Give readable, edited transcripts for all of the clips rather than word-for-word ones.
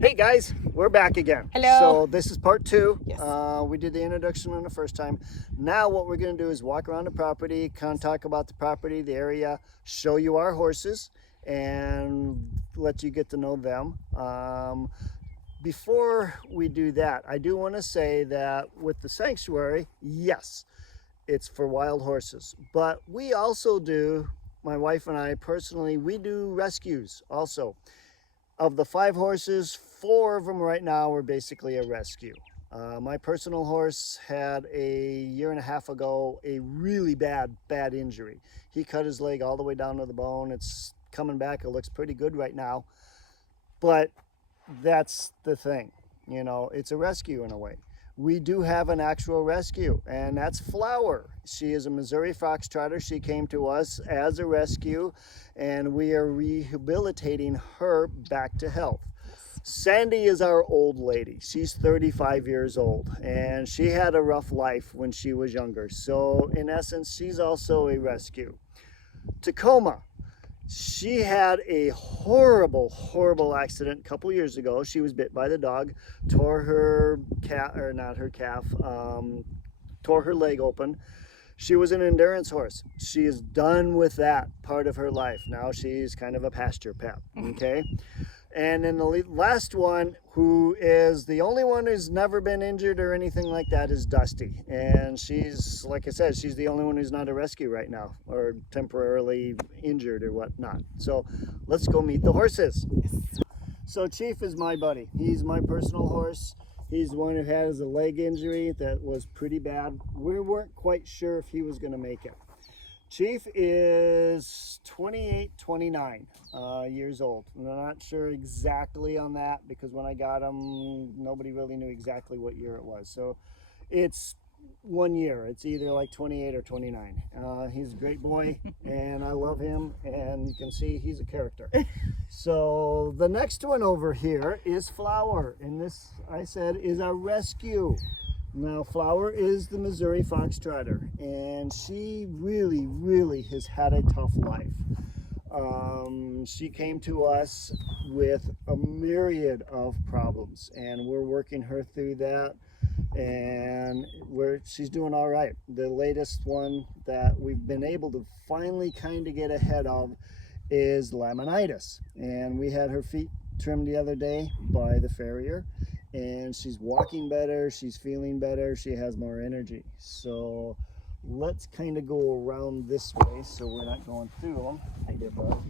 Hey guys, we're back again. Hello. So this is part two. Yes. We did the introduction on the first time. Now what we're going to do is walk around the property, kind of talk about the property, the area, show you our horses, and let you get to know them. Before we do that, I do want to say that with the sanctuary, yes, it's for wild horses, but we also do, my wife and I personally, we do rescues also. Of the 5 horses, 4 of them right now are basically a rescue. My personal horse had a year and a half ago a really bad injury. He cut his leg all the way down to the bone. It's coming back. It looks pretty good right now. But that's the thing, you know, it's a rescue in a way. We do have an actual rescue, and that's Flower. She is a Missouri Foxtrotter. She came to us as a rescue, and we are rehabilitating her back to health. Sandy is our old lady. She's 35 years old, and she had a rough life when she was younger. So in essence, she's also a rescue. Tacoma. She had a horrible accident a couple years ago. She was bit by the dog, tore her tore her leg open. She was an endurance horse. She is done with that part of her life. Now she's kind of a pasture pet, okay? And then the last one, who is the only one who's never been injured or anything like that, is Dusty. And she's, like I said, she's the only one who's not a rescue right now or temporarily injured or whatnot. So let's go meet the horses. So Chief is my buddy. He's my personal horse. He's the one who has a leg injury that was pretty bad. We weren't quite sure if he was going to make it. Chief is 28, 29 years old. I'm not sure exactly on that because when I got him, nobody really knew exactly what year it was. So it's 1 year. It's either like 28 or 29. He's a great boy and I love him, and you can see he's a character. So the next one over here is Flower, and this, I said, is our rescue. Now, Flower is the Missouri Foxtrotter, and she really has had a tough life. She came to us with a myriad of problems, and we're working her through that, and she's doing all right. The latest one that we've been able to finally kind of get ahead of is laminitis, and we had her feet trimmed the other day by the farrier, and she's walking better, she's feeling better, she has more energy. So let's kind of go around this way so we're not going through them. Hey there, bud.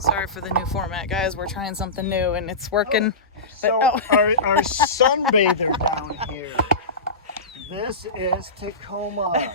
Sorry for the new format, guys. We're trying something new and it's working. So our sunbather down here, this is Tacoma.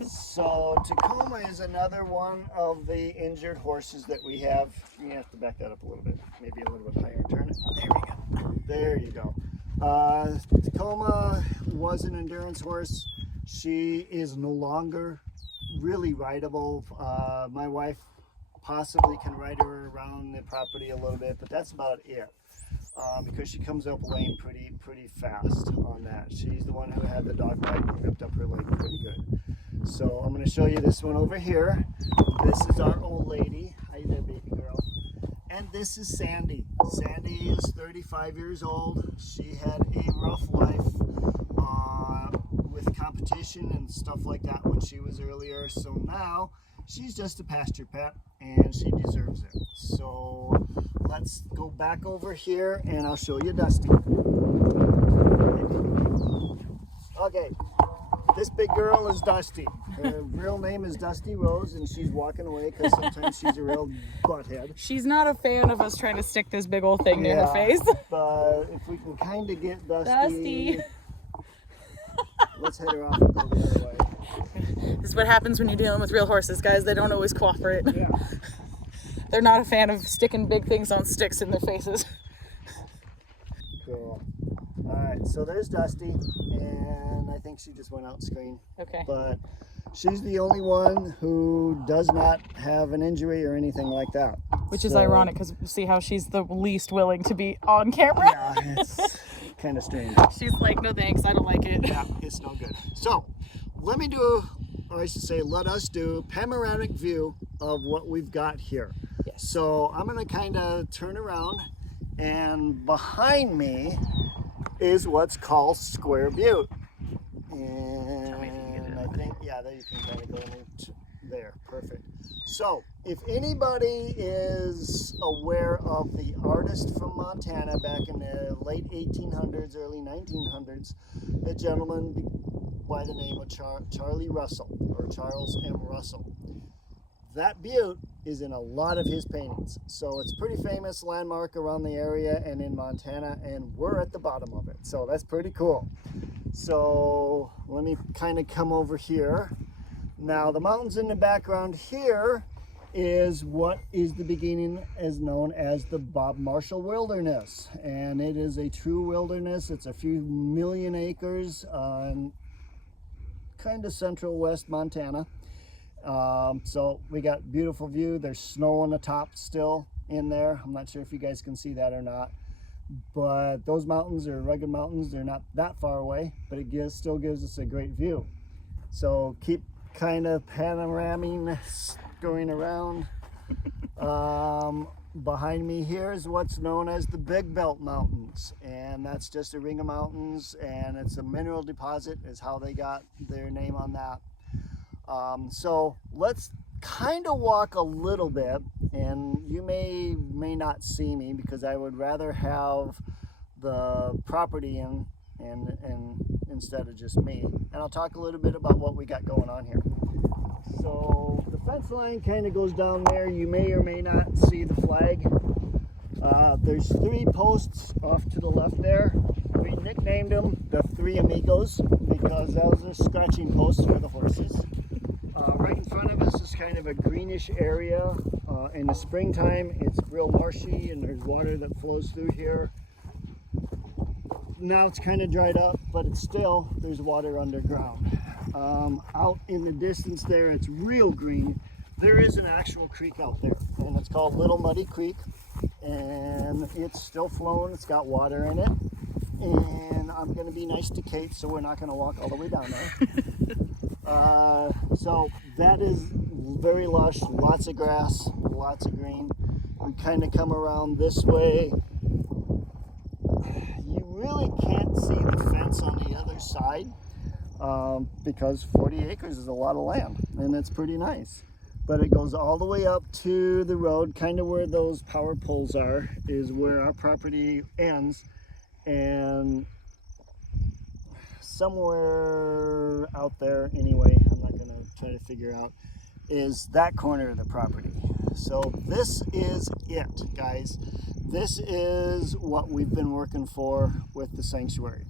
So Tacoma is another one of the injured horses that we have. You have to back that up a little bit, maybe a little bit higher. Turn it. There we go. There you go. Tacoma was an endurance horse. She is no longer really rideable. My wife possibly can ride her around the property a little bit, but that's about it. Because she comes up lane pretty fast on that. She's the one who had the dog bite and ripped up her leg pretty good. So I'm going to show you this one over here. This is our old lady. How you there, baby girl? And this is Sandy. Sandy is 35 years old. She had a rough life with competition and stuff like that when she was earlier. So now she's just a pasture pet and she deserves it. So let's go back over here and I'll show you Dusty. Okay, this big girl is Dusty. Her real name is Dusty Rose, and she's walking away because sometimes she's a real butthead. She's not a fan of us trying to stick this big old thing near her face. But if we can kind of get Dusty. Let's head her off and go the other way. This is what happens when you're dealing with real horses, guys. They don't always cooperate. Yeah. They're not a fan of sticking big things on sticks in their faces. Cool. All right, so there's Dusty, and I think she just went out screen. Okay. But she's the only one who does not have an injury or anything like that. Which is ironic because see how she's the least willing to be on camera? Yeah, it's kind of strange. She's like, no thanks, I don't like it. Yeah, it's no good. So let me do, or I should say, let us do a panoramic view of what we've got here. Yes. So I'm going to kind of turn around And behind me is what's called Square Butte. And I think, yeah, there you can kind of go there. Perfect. So if anybody is aware of the artist from Montana back in the late 1800s, early 1900s, a gentleman by the name of Charlie Russell, or Charles M. Russell. That butte is in a lot of his paintings. So it's a pretty famous landmark around the area and in Montana, and we're at the bottom of it. So that's pretty cool. So let me kind of come over here. Now the mountains in the background here is what is the beginning as known as the Bob Marshall Wilderness. And it is a true wilderness. It's a few million acres on kind of central west Montana. So we got beautiful view. There's snow on the top still in there. I'm not sure if you guys can see that or not, but those mountains are rugged mountains. They're not that far away, but it still gives us a great view. So keep kind of panoraming, going around. Behind me here is what's known as the Big Belt Mountains, and that's just a ring of mountains, and it's a mineral deposit is how they got their name on that. So let's kind of walk a little bit, and you may not see me because I would rather have the property in instead of just me. And I'll talk a little bit about what we got going on here. So the fence line kind of goes down there. You may or may not see the flag. There's 3 posts off to the left there. We nicknamed them the Three Amigos because those are scratching posts for the horses. Right in front of us is kind of a greenish area. In the springtime, it's real marshy and there's water that flows through here. Now it's kind of dried up, but it's still, there's water underground. Out in the distance there, it's real green. There is an actual creek out there, and it's called Little Muddy Creek, and it's still flowing. It's got water in it, and I'm going to be nice to Kate, so we're not going to walk all the way down there. So that is very lush, lots of grass, lots of green. We kind of come around this way. You really can't see the fence on the other side because 40 acres is a lot of land, and it's pretty nice. But it goes all the way up to the road, kind of where those power poles are, is where our property ends. And somewhere out there, anyway, I'm not going to try to figure out, is that corner of the property. So this is it, guys. This is what we've been working for with the sanctuary.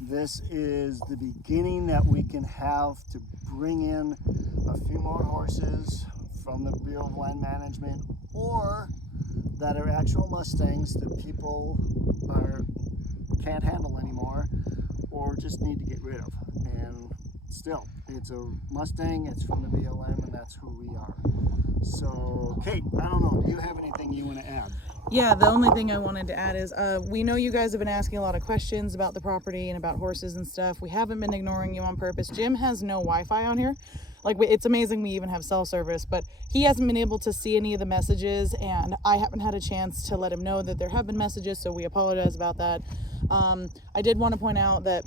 This is the beginning that we can have to bring in a few more horses from the Bureau of Land Management, or that are actual mustangs that people can't handle anymore or just need to get rid of. And still, it's a Mustang, it's from the BLM, and that's who we are. So Kate, I don't know, do you have anything you want to add? Yeah, the only thing I wanted to add is we know you guys have been asking a lot of questions about the property and about horses and stuff. We haven't been ignoring you on purpose. Jim has no Wi-Fi on here. Like, it's amazing we even have cell service, but he hasn't been able to see any of the messages, and I haven't had a chance to let him know that there have been messages, so we apologize about that. I did want to point out that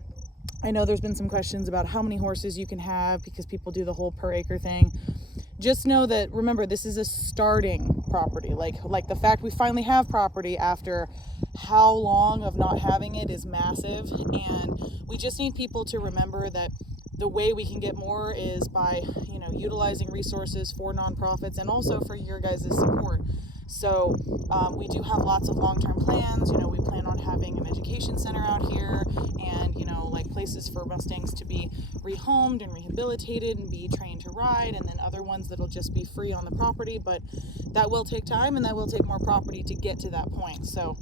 I know there's been some questions about how many horses you can have because people do the whole per acre thing. Just know that, remember, this is a starting property. Like the fact we finally have property after how long of not having it is massive, and we just need people to remember that the way we can get more is by, utilizing resources for nonprofits and also for your guys' support. So we do have lots of long-term plans. We plan on having an education center out here, and like places for Mustangs to be rehomed and rehabilitated and be trained to ride, and then other ones that'll just be free on the property. But that will take time, and that will take more property to get to that point. So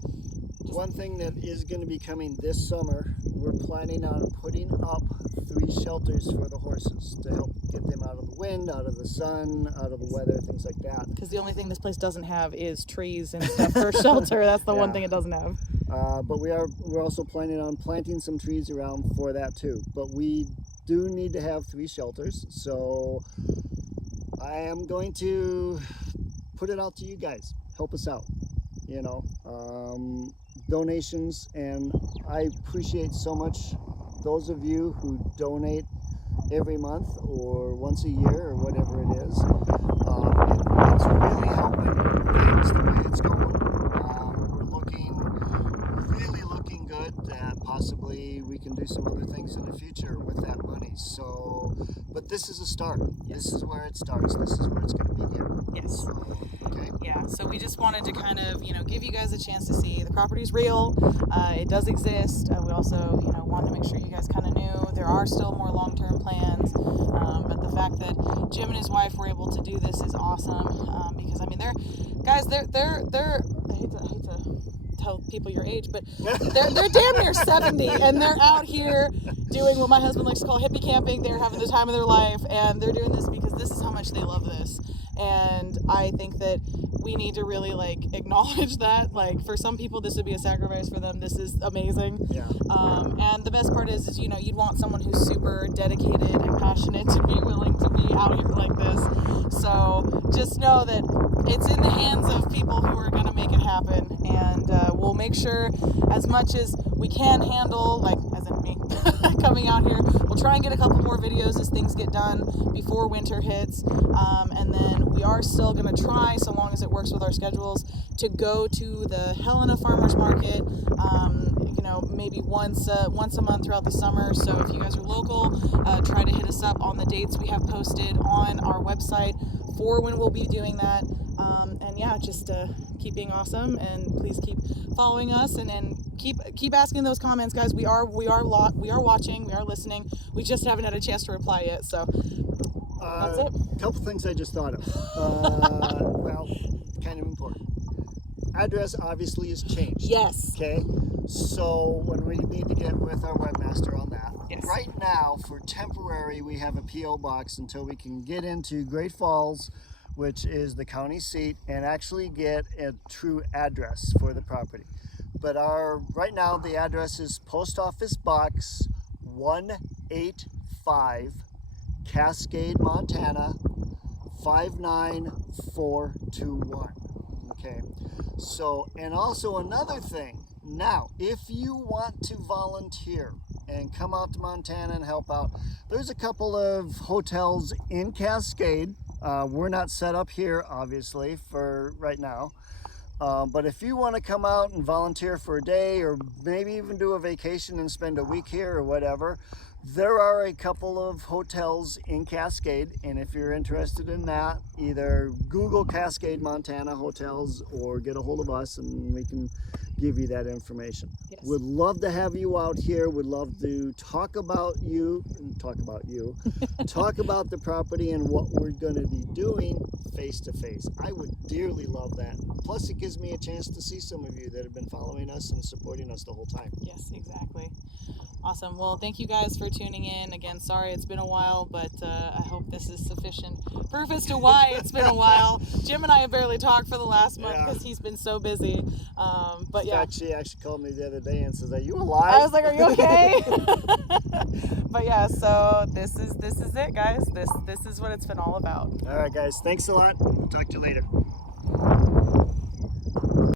one thing that is going to be coming this summer, we're planning on putting up 3 shelters for the horses to help get them out of the wind, out of the sun, out of the weather, things like that. Because the only thing this place doesn't have is trees and stuff for shelter. That's the one thing it doesn't have. But we're also planning on planting some trees around for that too. But we do need to have 3 shelters. So I am going to put it out to you guys. Help us out. you know, donations, and I appreciate so much those of you who donate every month or once a year or whatever it is. It's really helping things the way it's going. We're really looking good that possibly we can do some other things in the future with that money. So, but this is a start. Yes. This is where it starts. This is where it's going to begin. Yes. Okay. Yeah, so we just wanted to kind of, you know, give you guys a chance to see the property's real. It does exist. We also, you know, wanted to make sure you guys kind of knew there are still more long-term plans. But the fact that Jim and his wife were able to do this is awesome. Because I mean, they're I hate to tell people your age, but they're damn near 70, and they're out here doing what my husband likes to call hippie camping. They're having the time of their life, and they're doing this because this is how much they love this. And I think that we need to really like acknowledge that. Like, for some people this would be a sacrifice, for them this is amazing. Yeah. And the best part is, you know, you'd want someone who's super dedicated and passionate to be willing to be out here like this. So just know that it's in the hands of people who are going to make it happen, and we'll make sure as much as we can handle, like as in me coming out here, we'll try and get a couple more videos as things get done before winter hits, and then we are still going to try, so long as it works with our schedules, to go to the Helena Farmers Market, you know, maybe once a month throughout the summer. So if you guys are local, try to hit us up on the dates we have posted on our website for when we'll be doing that. And yeah, just keep being awesome, and please keep following us, and keep asking those comments, guys. We are watching, we are listening. We just haven't had a chance to reply yet, so that's it. A couple things I just thought of. Well, kind of important. Address obviously is changed. Yes. Okay. So when we need to get with our webmaster on that. Yes. Right now, for temporary, we have a PO box until we can get into Great Falls, which is the county seat, and actually get a true address for the property. But right now the address is Post Office Box 185, Cascade, Montana 59421. Okay. So, and also another thing. Now, if you want to volunteer and come out to Montana and help out, there's a couple of hotels in Cascade. We're not set up here, obviously, for right now. But if you want to come out and volunteer for a day, or maybe even do a vacation and spend a week here or whatever, there are a couple of hotels in Cascade. And if you're interested in that, either Google Cascade, Montana hotels, or get a hold of us and we can give you that information. Yes. Would love to have you out here. Would love to talk about talk about the property and what we're going to be doing face to face. I would dearly love that. Plus, it gives me a chance to see some of you that have been following us and supporting us the whole time. Yes, exactly. Awesome. Well, thank you guys for tuning in. Again, sorry it's been a while, but I hope this is sufficient proof as to why it's been a while. Jim and I have barely talked for the last month because he's been so busy. But yeah. In fact, she actually called me the other day and says, "Are you alive?" I was like, "Are you okay?" But yeah, so this is it, guys. This is what it's been all about. All right, guys. Thanks a lot. We'll talk to you later.